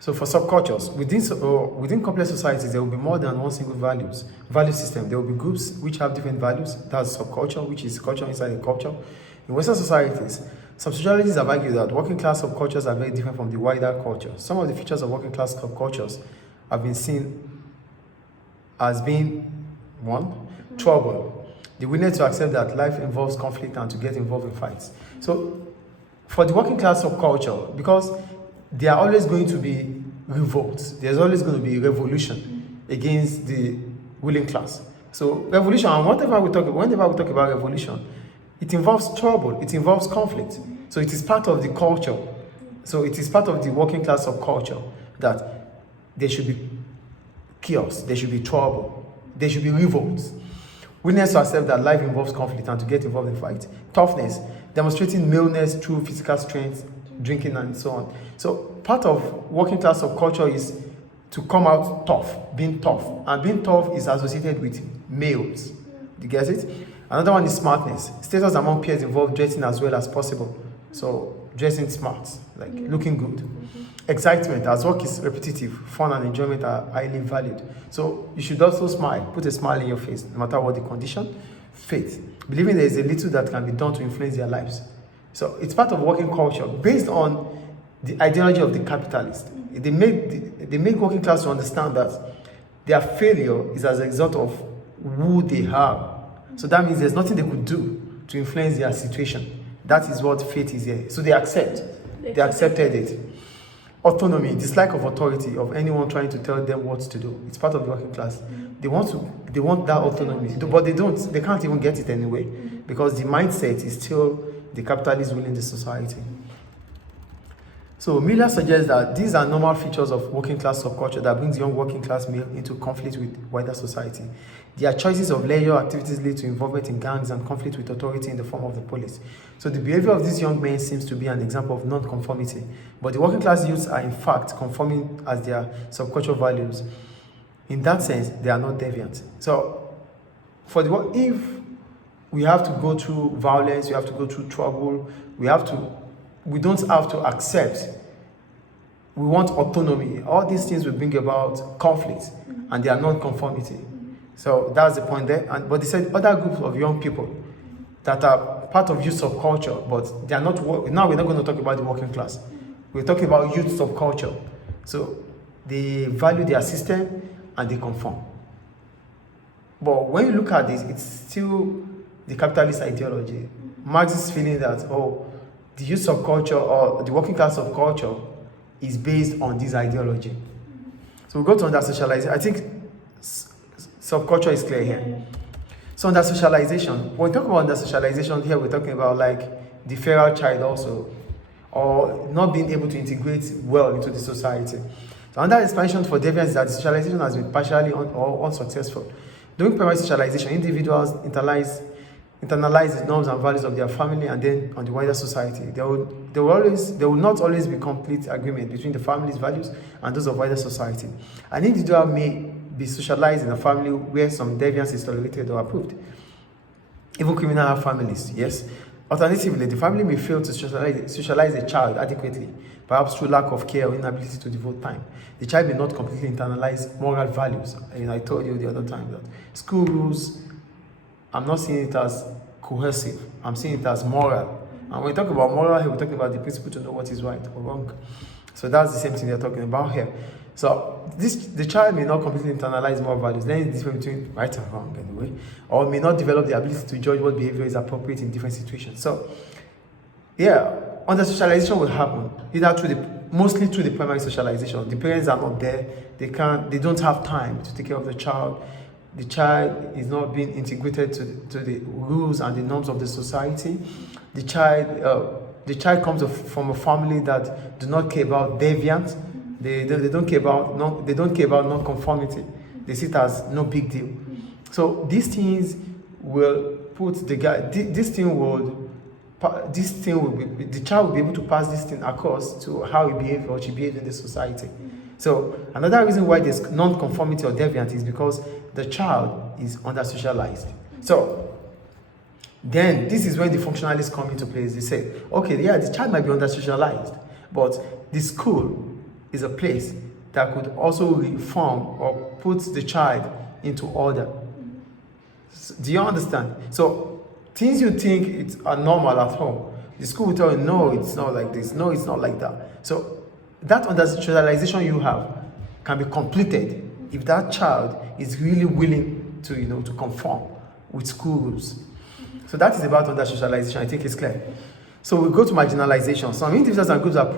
So for subcultures, within complex societies, there will be more than one single value system. There will be groups which have different values. That's subculture, which is culture inside a culture. In Western societies, some sociologists have argued that working class subcultures are very different from the wider culture. Some of the features of working class subcultures have been seen as being, one, trouble. The willingness to accept that life involves conflict and to get involved in fights. So for the working class subculture, because there are always going to be revolts, there's always going to be revolution against the ruling class. So revolution, and whenever we talk about revolution, it involves trouble, it involves conflict. So it is part of the culture. So it is part of the working class subculture that there should be chaos, there should be trouble, there should be revolts. Willingness to accept that life involves conflict and to get involved in fight. Toughness, demonstrating maleness through physical strength, drinking, and so on. So part of working class subculture is to come out tough, being tough. And being tough is associated with males. Do you get it? Another one is smartness. Status among peers involve dressing as well as possible. So dressing smart, like looking good. Excitement, as work is repetitive, fun and enjoyment are highly valued. So you should also smile, put a smile in your face, no matter what the condition. Faith, believing there is a little that can be done to influence their lives. So it's part of working culture based on the ideology of the capitalist. They make working class to understand that their failure is as a result of who they are. So that means there's nothing they could do to influence their situation. That is what faith is here. So they accepted it. Autonomy, dislike of authority, of anyone trying to tell them what to do. It's part of the working class. They want that autonomy, but they can't even get it anyway, because the mindset is still the capitalist ruling the society. So Miller suggests that these are normal features of working class subculture that brings young working class male into conflict with wider society. Their choices of leisure activities lead to involvement in gangs and conflict with authority in the form of the police. So the behavior of these young men seems to be an example of non-conformity. But the working class youths are in fact conforming as their subcultural values. In that sense, they are not deviant. So if we have to go through violence, we have to go through trouble, we don't have to accept. We want autonomy. All these things will bring about conflict, and they are non-conformity. So that's the point there. But they said other groups of young people that are part of youth subculture, but they are not. Now we're not going to talk about the working class. We're talking about youth subculture. So they value their system and they conform. But when you look at this, it's still the capitalist ideology. Marx is feeling that the youth subculture or the working class subculture is based on this ideology. So we go to under-socialization. I think subculture is clear here. So under-socialization, when we talk about under-socialization here, we're talking about like the feral child also, or not being able to integrate well into the society. So under explanation for deviance is that socialization has been partially or unsuccessful. During primary socialization, individuals internalize the norms and values of their family and then on the wider society. There will not always be complete agreement between the family's values and those of wider society. An individual may be socialized in a family where some deviance is tolerated or approved. Even criminal have families, yes. Alternatively, the family may fail to socialize a child adequately, perhaps through lack of care or inability to devote time. The child may not completely internalize moral values. And I told you the other time that school rules, I'm not seeing it as coercive. I'm seeing it as moral. And when we talk about moral here, we're talking about the principle to know what is right or wrong. So that's the same thing they're talking about here. So the child may not completely internalize moral values. Then it's different between right and wrong anyway. Or may not develop the ability to judge what behavior is appropriate in different situations. So yeah, under-socialization will happen either mostly through the primary socialization. The parents are not there. They don't have time to take care of the child. The child is not being integrated to the rules and the norms of the society. The child comes from a family that do not care about deviance. They don't care about non-conformity. They see it as no big deal. So these things will put the guy. The child will be able to pass this thing across to how he behaves or she behaves in the society. So another reason why there's non-conformity or deviance is because the child is under-socialized. So then this is when the functionalists come into place. They say, okay, yeah, the child might be under-socialized, but the school is a place that could also reform or put the child into order. Do you understand? So things you think are normal at home, the school will tell you, no, it's not like this. No, it's not like that. So that under-socialization you have can be completed if that child is really willing to, to conform with school rules. So that is about under-socialization. I think it's clear. So we go to marginalization. Some individuals and groups are